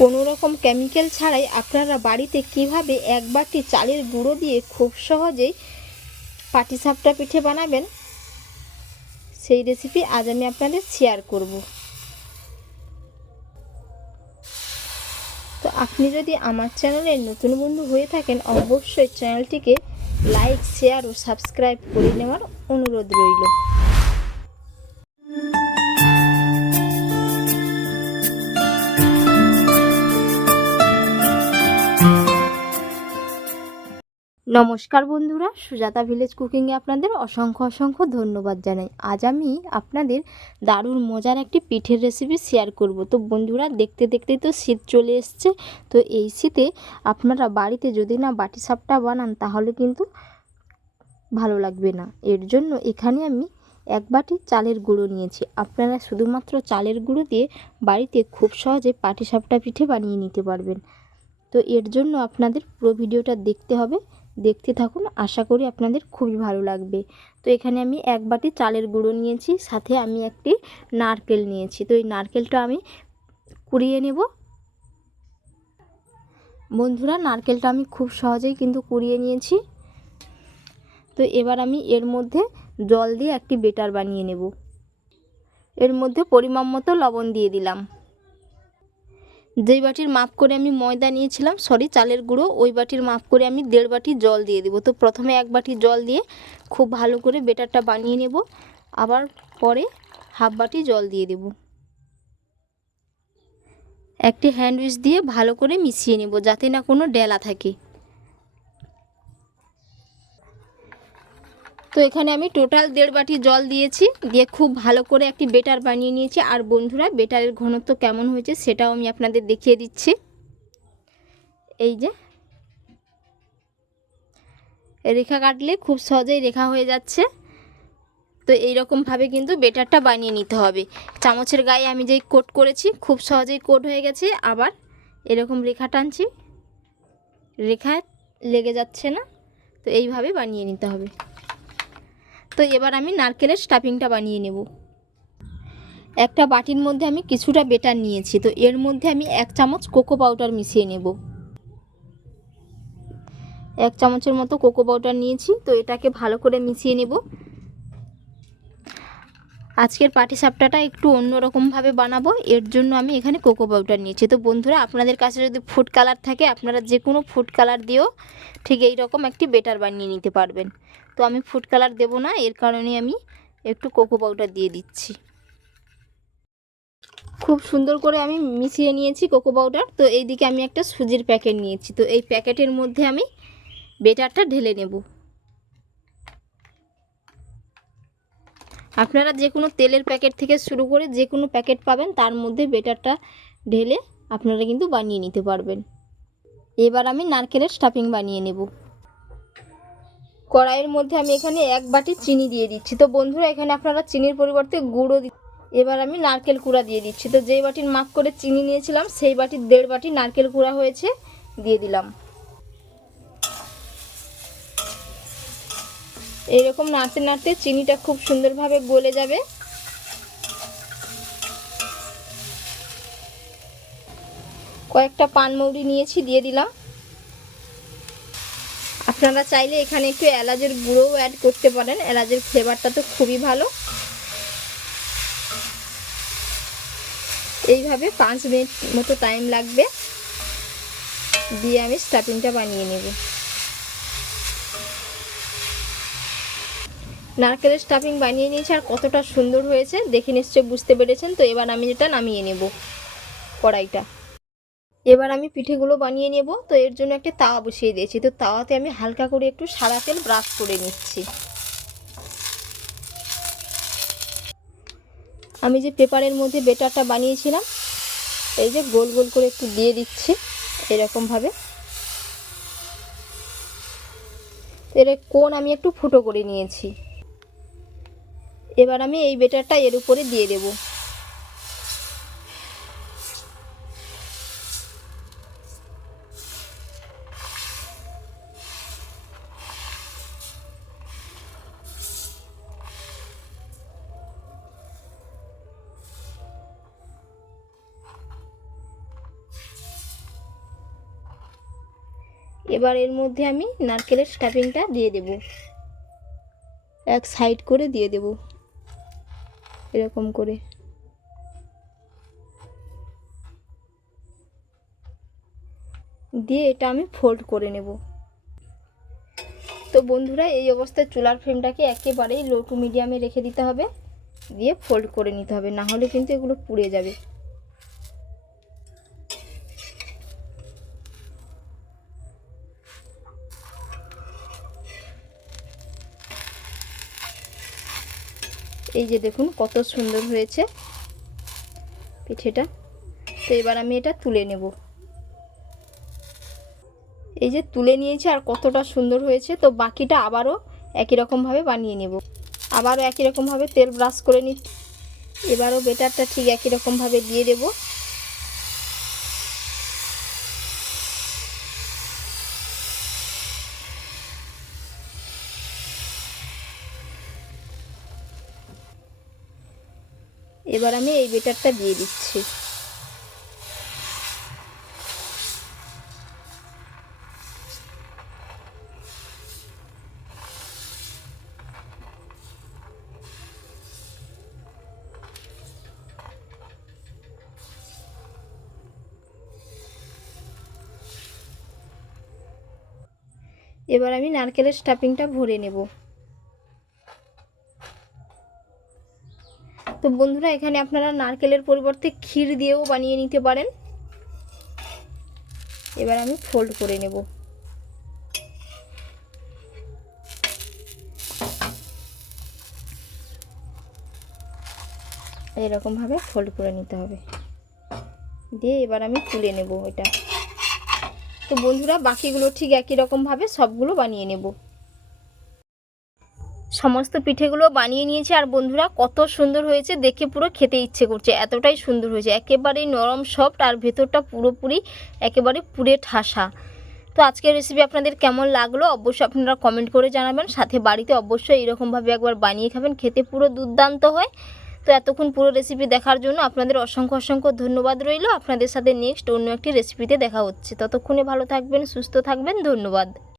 কোনো রকম কেমিক্যাল ছাড়াই আপনারা বাড়িতে কীভাবে এক বাটি চালের গুঁড়ো দিয়ে খুব সহজেই পাটিসাপটা পিঠে বানাবেন, সেই রেসিপি আজ আমি আপনাদের শেয়ার করব। তো আপনি যদি আমার চ্যানেলের নতুন বন্ধু হয়ে থাকেন, অবশ্যই চ্যানেলটিকে লাইক শেয়ার ও সাবস্ক্রাইব করে নেওয়ার অনুরোধ রইল। নমস্কার বন্ধুরা, সুজাতা ভিলেজ কুকিংয়ে আপনাদের অসংখ্য অসংখ্য ধন্যবাদ জানাই। আজ আমি আপনাদের দারুণ মজার একটি পিঠের রেসিপি শেয়ার করব। তো বন্ধুরা, দেখতে দেখতেই তো শীত চলে এসছে, তো এই শীতে আপনারা বাড়িতে যদি না বাটি সাপটা বানান, তাহলে কিন্তু ভালো লাগবে না। এর জন্য এখানে আমি এক বাটি চালের গুঁড়ো নিয়েছি। আপনারা শুধুমাত্র চালের গুঁড়ো দিয়ে বাড়িতে খুব সহজে পাটিসাপটা পিঠে বানিয়ে নিতে পারবেন। তো এর জন্য আপনাদের পুরো ভিডিওটা দেখতে হবে। দেখতে থাকুন। আশা করি আপনাদের খুবই ভালো লাগবে। তো এখানে আমি এক বাটি চালের গুঁড়ো নিয়েছি, সাথে আমি একটি নারকেল নিয়েছি। তো এই নারকেলটা আমি কুড়িয়ে নেব। বন্ধুরা, নারকেলটা আমি খুব সহজেই কিন্তু কুড়িয়ে নিয়েছি। তো এবার আমি এর মধ্যে জল দিয়ে একটি বেটার বানিয়ে নেব। এর মধ্যে পরিমাণ মতো লবণ দিয়ে দিলাম। যেই বাটির মাপ করে আমি ময়দা নিয়েছিলাম সরি চালের গুঁড়ো, ওই বাটির মাপ করে আমি দেড় বাটি জল দিয়ে দেবো। তো প্রথমে এক বাটি জল দিয়ে খুব ভালো করে বেটারটা বানিয়ে নেব, আবার পরে হাফ বাটি জল দিয়ে দেব। একটি হ্যান্ডউইচ দিয়ে ভালো করে মিশিয়ে নেব, যাতে না কোনো ডেলা থাকে। তো এখানে আমি টোটাল দেড় বাটি জল দিয়েছি, দিয়ে খুব ভালো করে একটি বেটার বানিয়ে নিয়েছি। আর বন্ধুরা, বেটারের ঘনত্ব কেমন হয়েছে সেটাও আমি আপনাদের দেখিয়ে দিচ্ছি। এই যে, রেখা কাটলে খুব সহজেই রেখা হয়ে যাচ্ছে। তো এই রকমভাবে কিন্তু বেটারটা বানিয়ে নিতে হবে। চামচের গায়ে আমি যেই কোট করেছি, খুব সহজেই কোট হয়ে গেছে। আবার এরকম রেখা টানছি, রেখা লেগে যাচ্ছে না, তো এইভাবে বানিয়ে নিতে হবে। তো এবার আমি নারকেলের স্টাফিংটা বানিয়ে নেব। একটা বাটির মধ্যে আমি কিছুটা বেটার নিয়েছি, তো এর মধ্যে আমি এক চামচ কোকো পাউডার মিশিয়ে নেব। এক চামচের মতো কোকো পাউডার নিয়েছি, তো এটাকে ভালো করে মিশিয়ে নেব। আজকের পাটি সাপটাটা একটু অন্যরকমভাবে বানাবো। এর জন্য আমি এখানে কোকো পাউডার নিয়েছি। তো বন্ধুরা, আপনাদের কাছে যদি ফুড কালার থাকে, আপনারা যে কোনো ফুড কালার দিয়েও ঠিক এই রকম একটি বেটার বানিয়ে নিতে পারবেন। তো আমি ফুড কালার দেব না, এর কারণে আমি একটু কোকো পাউডার দিয়ে দিচ্ছি। খুব সুন্দর করে আমি মিশিয়ে নিয়েছি কোকো পাউডার। তো এইদিকে আমি একটা সুজির প্যাকেট নিয়েছি। তো এই প্যাকেটের মধ্যে আমি বেটারটা ঢেলে নেব। আপনারা যে কোনো তেলের প্যাকেট থেকে শুরু করে যে কোনো প্যাকেট পাবেন, তার মধ্যে বেটারটা ঢেলে আপনারা কিন্তু বানিয়ে নিতে পারবেন। এবার আমি নারকেলের স্টাফিং বানিয়ে নেব। কড়াইয়ের মধ্যে আমি এখানে এক বাটি চিনি দিয়ে দিচ্ছি। তো বন্ধুরা, এখানে আপনারা চিনির পরিবর্তে গুঁড়ো দি এবার আমি নারকেল কুড়া দিয়ে দিচ্ছি। তো যেই বাটির মাপ করে চিনি নিয়েছিলাম, সেই বাটির দেড় বাটি নারকেল কুড়া হয়েছে, দিয়ে দিলাম। এইরকম নাড়তে নাড়তে চিনিটা খুব সুন্দরভাবে গলে যাবে। কয়েকটা পানমৌরি নিয়েছি, দিয়ে দিলাম। আপনারা চাইলে এখানে একটু এলাচের গুঁড়োও অ্যাড করতে পারেন। এলাচের ফ্লেভারটা তো খুবই ভালো। এইভাবে পাঁচ মিনিট মতো টাইম লাগবে। দিয়ে আমি স্টাফিংটা বানিয়ে নেব। নারকেলের স্টাফিং বানিয়ে নিয়েছি আর কতটা সুন্দর হয়েছে, দেখে নিশ্চয়ই বুঝতে পেরেছেন। তো এবার আমি যেটা নামিয়ে নেব কড়াইটা। এবার আমি পিঠেগুলো বানিয়ে নেব। তো এর জন্য একটা তাওয়া বসিয়ে দিয়েছি। তো তাওয়াতে আমি হালকা করে একটু সাদা তেল ব্রাশ করে নিচ্ছি। আমি যে পেপারের মধ্যে বেটারটা বানিয়েছিলাম, এই যে গোল গোল করে একটু দিয়ে দিচ্ছি এরকমভাবে। এর কোন আমি একটু ফুটো করে নিয়েছি। এবার আমি এই বেটারটা এর উপরে দিয়ে দেবো। এবার এর মধ্যে আমি নারকেলের স্টাফিংটা দিয়ে দেব। এক সাইড করে দিয়ে দেব। এরকম করে। দিয়ে এটা আমি ফোল্ড করে নেব। তো বন্ধুরা, এই অবস্থায় চুলার ফ্রেমটাকে একেবারেই লো টু মিডিয়ামে রেখে দিতে হবে। দিয়ে ফোল্ড করে নিতে হবে, না হলে কিন্তু এগুলো পুড়ে যাবে। এই যে দেখুন, কত সুন্দর হয়েছে পিঠেটা। তো এবার আমি এটা তুলে নেব। এই যে তুলে নিয়েছে আর কতটা সুন্দর হয়েছে, তো বাকিটা আবারও একই রকমভাবে বানিয়ে নেব। আবারও একই রকমভাবে তেল ব্রাশ করে নি এবারও বেটারটা ঠিক একই রকমভাবে দিয়ে দেব। এবার আমি এই বেটারটা দিয়ে দিচ্ছি। এবার আমি নারকেলের স্টাফিংটা ভরে নেব। তো বন্ধুরা, এখানে আপনারা নারকেলের পরিবর্তে ক্ষীর দিয়েও বানিয়ে নিতে পারেন। এবার আমি ফোল্ড করে নেব। এরকমভাবে ফোল্ড করে নিতে হবে। দিয়ে এবার আমি তুলে নেব এটা। তো বন্ধুরা, বাকিগুলো ঠিক একই রকমভাবে সবগুলো বানিয়ে নেব। সমস্ত পিঠেগুলো বানিয়ে নিয়েছি আর বন্ধুরা কত সুন্দর হয়েছে, দেখে পুরো খেতে ইচ্ছে করছে, এতটাই সুন্দর হয়েছে। একেবারেই নরম, সফট আর ভেতরটা পুরোপুরি একেবারে পুরে ঠাসা। তো আজকের রেসিপি আপনাদের কেমন লাগল অবশ্যই আপনারা কমেন্ট করে জানাবেন, সাথে বাড়িতে অবশ্যই এরকমভাবে একবার বানিয়ে খাবেন, খেতে পুরো দুর্দান্ত হয়। তো এতক্ষণ পুরো রেসিপি দেখার জন্য আপনাদের অসংখ্য অসংখ্য ধন্যবাদ রইল, আপনাদের সাথে নেক্সট অন্য একটি রেসিপিতে দেখা হচ্ছে। ততক্ষণে ভালো থাকবেন, সুস্থ থাকবেন, ধন্যবাদ।